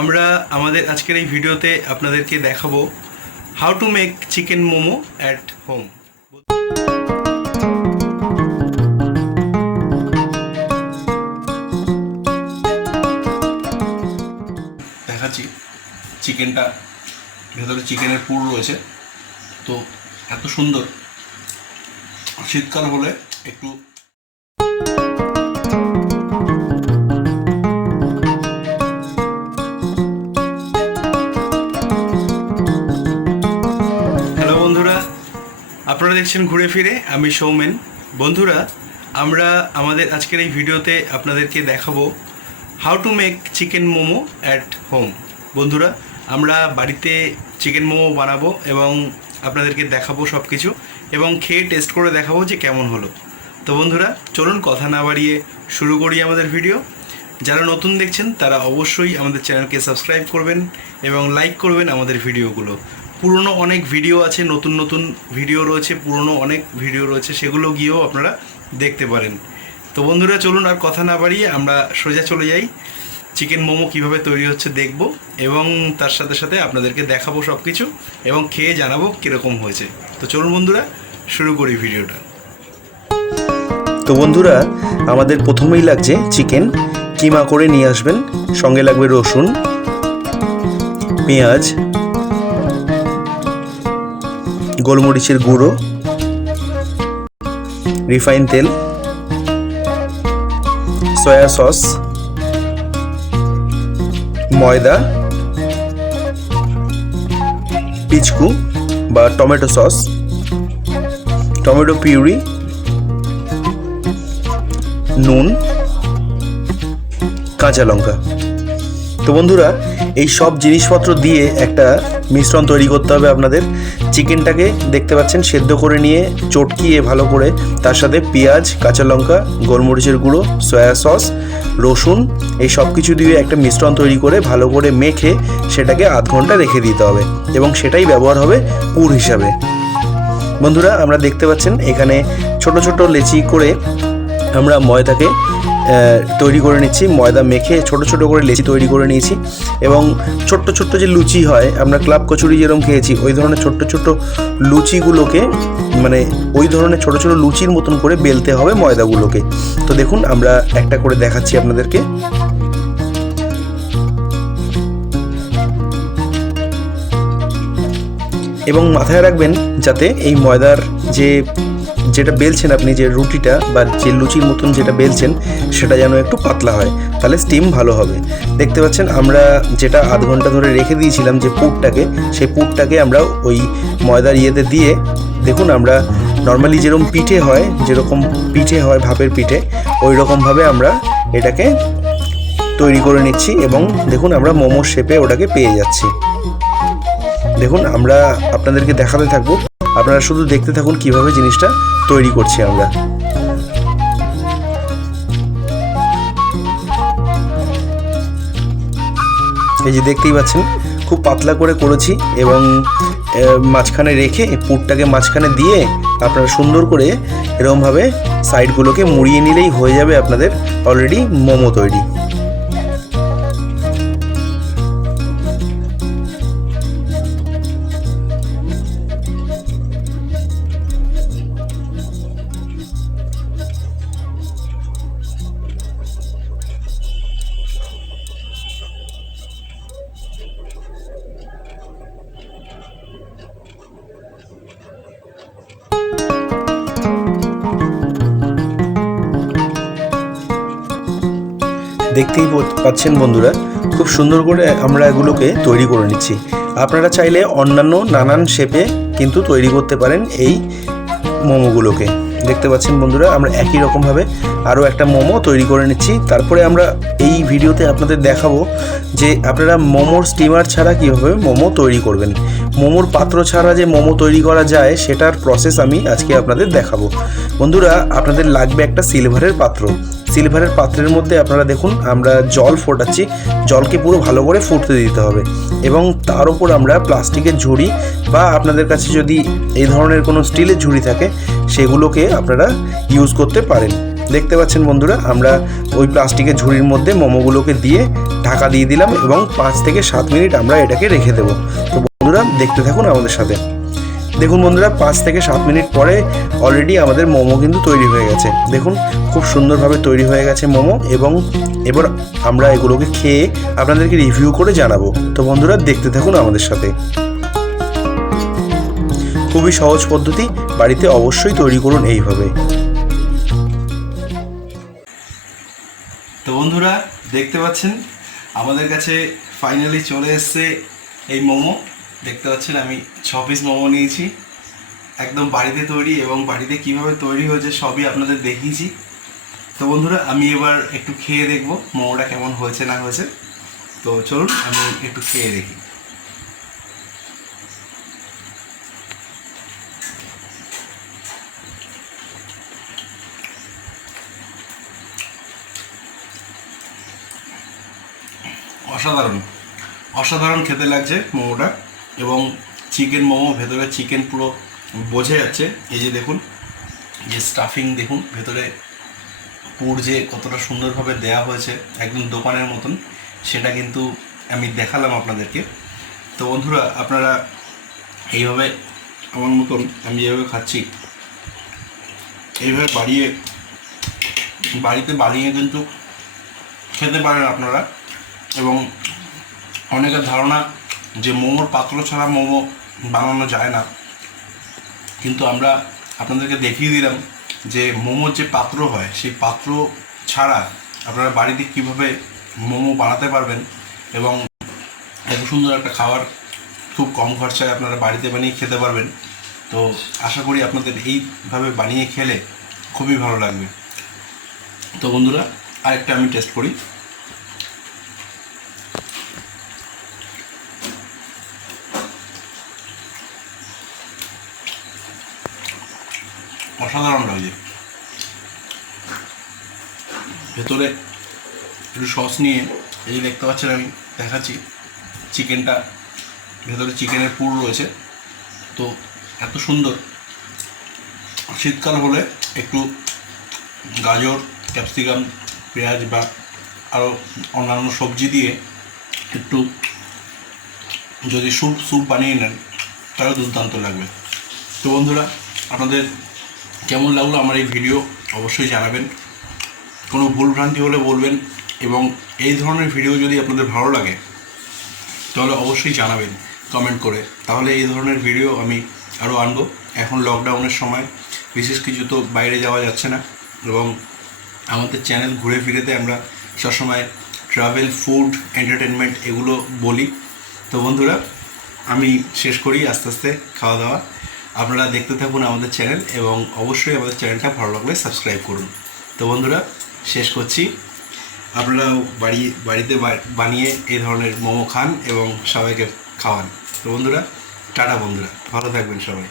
আমরা আমাদের আজকের এই ভিডিওতে আপনাদেরকে দেখাবো how to make chicken momo at home. দেখাচ্ছি চিকেনটা, ভেতরে চিকেনের পুর রয়েছে, তো এত সুন্দর। শীতকাল হলে একটু আপনারা দেখছেন ঘুরে ফিরে, আমি সৌমেন। বন্ধুরা, আমরা আমাদের আজকের এই ভিডিওতে আপনাদেরকে দেখাবো how to make chicken momo at home. বন্ধুরা, আমরা বাড়িতে চিকেন মোমো বানাবো এবং আপনাদেরকে দেখাবো সব কিছু, এবং খেয়ে টেস্ট করে দেখাবো যে কেমন হলো। তো বন্ধুরা, চলুন কথা না বাড়িয়ে শুরু করি আমাদের ভিডিও। যারা নতুন দেখছেন তারা অবশ্যই আমাদের চ্যানেলকে সাবস্ক্রাইব করবেন এবং লাইক করবেন আমাদের ভিডিওগুলো। পুরনো অনেক ভিডিও আছে, নতুন নতুন ভিডিও রয়েছে, পুরনো অনেক ভিডিও রয়েছে, সেগুলো গিয়েও আপনারা দেখতে পারেন। তো বন্ধুরা, চলুন আর কথা না বাড়িয়ে আমরা সোজা চলে যাই, চিকেন মোমো কীভাবে তৈরি হচ্ছে দেখব, এবং তার সাথে সাথে আপনাদেরকে দেখাবো সব কিছু এবং খেয়ে জানাবো কীরকম হয়েছে। তো চলুন বন্ধুরা, শুরু করি ভিডিওটা। তো বন্ধুরা, আমাদের প্রথমেই লাগছে চিকেন। কিমা করে নিয়ে আসবেন। সঙ্গে লাগবে রসুন, পেঁয়াজ, গোলমরিচের গুঁড়ো, রিফাইন তেল, সয়া সস, ময়দা, পিচকু বা টমেটো সস, টমেটো পিউরি, নুন, কাঁচা লঙ্কা। তো বন্ধুরা, এই সব জিনিসপত্র দিয়ে একটা মিশ্রণ তৈরি করতে হবে আপনাদের। চিকেনটাকে দেখতে পাচ্ছেন সেদ্ধ করে নিয়ে চটকিয়ে ভালো করে, তার সাথে পেঁয়াজ, কাঁচা লঙ্কা, গোলমরিচের গুঁড়ো, সয়া সস, রসুন, এই সব কিছু দিয়ে একটা মিশ্রণ তৈরি করে ভালো করে মেখে সেটাকে আধ ঘন্টা রেখে দিতে হবে, এবং সেটাই ব্যবহার হবে পুর হিসাবে। বন্ধুরা, আমরা দেখতে পাচ্ছেন এখানে ছোট ছোট লেচি করে আমরা ময়দাকে তৈরি করে নিচ্ছি। ময়দা মেখে ছোট ছোট করে লেচি তৈরি করে নিয়েছি, এবং ছোট্ট ছোট্ট যে লুচি হয়, আমরা ক্লাব কচুরি যেরকম খেয়েছি ওই ধরনের ছোট্ট ছোট্ট লুচিগুলোকে, মানে ওই ধরনের ছোট ছোট লুচির মতন করে বেলতে হবে ময়দাগুলোকে। তো দেখুন, আমরা একটা করে দেখাচ্ছি আপনাদেরকে। এবং মাথায় রাখবেন যাতে এই ময়দার যেটা বেলছেন আপনি, যে রুটিটা বা যে লুচির মতন যেটা বেলছেন, সেটা যেন একটু পাতলা হয়, তাহলে স্টিম ভালো হবে। দেখতে পাচ্ছেন আমরা যেটা আধ ঘন্টা ধরে রেখে দিয়েছিলাম যে পুরটাকে, সেই পুরটাকে আমরা ওই ময়দার ইয়েতে দিয়ে, দেখুন আমরা নর্মালি যেরকম পিঠে হয় ভাপের পিঠে, ওই রকমভাবে আমরা এটাকে তৈরি করে নিচ্ছি, এবং দেখুন আমরা মোমোর শেপে ওটাকে পেয়ে যাচ্ছি। দেখুন, আমরা আপনাদেরকে দেখাতে থাকবো, আপনারা শুধু দেখতে থাকুন কিভাবে জিনিসটা তৈরি করছি আমরা। এই যে দেখতেই পাচ্ছেন, খুব পাতলা করে করেছি, এবং মাঝখানে রেখে পুরটাকে মাঝখানে দিয়ে আপনারা সুন্দর করে এরকমভাবে সাইডগুলোকে মুড়িয়ে নিলেই হয়ে যাবে আপনাদের অলরেডি মোমো তৈরি। দেখতেই পাচ্ছেন বন্ধুরা, খুব সুন্দর করে আমরা এগুলোকে তৈরি করে নিচ্ছি। আপনারা চাইলে অন্যান্য নানান শেপে কিন্তু তৈরি করতে পারেন এই মোমোগুলোকে। দেখতে পাচ্ছেন বন্ধুরা, আমরা একই রকমভাবে আরও একটা মোমো তৈরি করে নিচ্ছি। তারপরে আমরা এই ভিডিওতে আপনাদের দেখাবো যে আপনারা মোমোর স্টিমার ছাড়া কীভাবে মোমো তৈরি করবেন। মোমোর পাত্র ছাড়া যে মোমো তৈরি করা যায়, সেটার প্রসেস আমি আজকে আপনাদের দেখাবো। বন্ধুরা, আপনাদের লাগবে একটা সিলভারের পাত্র। সিলভারের পাত্রের মধ্যে আপনারা দেখুন আমরা জল ফোটাচ্ছি, জলকে পুরো ভালো করে ফুটতে দিতে হবে, এবং তার উপর আমরা প্লাস্টিকের ঝুড়ি বা আপনাদের কাছে যদি এই ধরনের কোনো স্টিলের ঝুড়ি থাকে, সেগুলোকে আপনারা ইউজ করতে পারেন। দেখতে পাচ্ছেন বন্ধুরা, আমরা ওই প্লাস্টিকের ঝুড়ির মধ্যে মোমোগুলোকে দিয়ে ঢাকা দিয়ে দিলাম এবং 5 থেকে 7 মিনিট আমরা এটাকে রেখে দেবো। তো বন্ধুরা দেখতে থাকুন আমাদের সাথে। দেখুন বন্ধুরা, 5 থেকে 7 মিনিট পরে অলরেডি আমাদের মোমো কিন্তু তৈরি হয়ে গেছে। দেখুন খুব সুন্দরভাবে তৈরি হয়ে গেছে মোমো, এবং এবার আমরা এগুলোকে খেয়ে আপনাদেরকে রিভিউ করে জানাবো। তো বন্ধুরা দেখতে থাকুন আমাদের সাথে। খুবই সহজ পদ্ধতি, বাড়িতে অবশ্যই তৈরি করুন এইভাবে। তো বন্ধুরা দেখতে পাচ্ছেন আমাদের কাছে ফাইনালি চলে এসছে এই মোমো। দেখতে পাচ্ছেন আমি 6 পিস মোমো নিয়েছি, একদম বাড়িতে তৈরি, এবং বাড়িতে কিভাবে তৈরি হয়েছে সবই আপনাদের দেখিয়েছি। তো বন্ধুরা আমি এবার একটু খেয়ে দেখবো মোমোটা কেমন হয়েছে না হয়েছে। তো চলুন আমি একটু খেয়ে দেখি। অসাধারণ অসাধারণ খেতে লাগছে মোমোটা, এবং চিকেন মোমো, ভেতরে চিকেন পুরো বোঝা যাচ্ছে। এই যে দেখুন, যে স্টাফিং দেখুন, ভেতরে পুর যে কতটা সুন্দরভাবে দেয়া হয়েছে একদম দোকানের মতন, সেটা কিন্তু আমি দেখালাম আপনাদেরকে। তো বন্ধুরা আপনারা এইভাবে আমার মতন আমি যেভাবে খাচ্ছি এইভাবে বাড়িতে বানিয়ে কিন্তু খেতে পারেন আপনারা। এবং অনেকের ধারণা যে মোমোর পাত্র ছাড়া মোমো বানানো যায় না, কিন্তু আমরা আপনাদেরকে দেখিয়ে দিলাম যে মোমোর যে পাত্র হয় সেই পাত্র ছাড়া আপনারা বাড়িতে কীভাবে মোমো বানাতে পারবেন, এবং এত সুন্দর একটা খাবার খুব কম খরচায় আপনারা বাড়িতে বানিয়ে খেতে পারবেন। তো আশা করি আপনাদের এইভাবে বানিয়ে খেলে খুবই ভালো লাগবে। তো বন্ধুরা আরেকটা আমি টেস্ট করি। অসাধারণ লাগছে। ভেতরে একটু সস নিয়ে, এই যে দেখতে পাচ্ছেন আমি দেখাচ্ছি, চিকেনটা ভেতরে চিকেনের পুর রয়েছে। তো এত সুন্দর, শীতকাল হলে একটু গাজর, ক্যাপসিকাম, পেঁয়াজ বা আরও অন্যান্য সবজি দিয়ে একটু যদি স্যুপ বানিয়ে নেন তাহলে দুর্দান্ত লাগবে। তো বন্ধুরা আপনাদের কেমন লাগলো আমার এই ভিডিও অবশ্যই জানাবেন, কোনো ভুলভ্রান্তি হলে বলবেন, এবং এই ধরনের ভিডিও যদি আপনাদের ভালো লাগে তাহলে অবশ্যই জানাবেন কমেন্ট করে, তাহলে এই ধরনের ভিডিও আমি আরও আনবো। এখন লকডাউনের সময় বিশেষ কিছু তো বাইরে যাওয়া যাচ্ছে না, এবং আমাদের চ্যানেল ঘুরে ফিরেতে আমরা সবসময় ট্রাভেল, ফুড, এন্টারটেনমেন্ট এগুলো বলি। তো বন্ধুরা আমি শেষ করি আস্তে আস্তে খাওয়া দাওয়া। আপনারা দেখতে থাকুন আমাদের চ্যানেল, এবং অবশ্যই আমাদের চ্যানেলটা ভালো লাগলে সাবস্ক্রাইব করুন। তো বন্ধুরা শেষ করছি, আপনারাও বাড়িতে বানিয়ে এই ধরনের মোমো খান এবং সবাইকে খাওয়ান। তো বন্ধুরা টাটা, বন্ধুরা ভালো থাকবেন সবাই।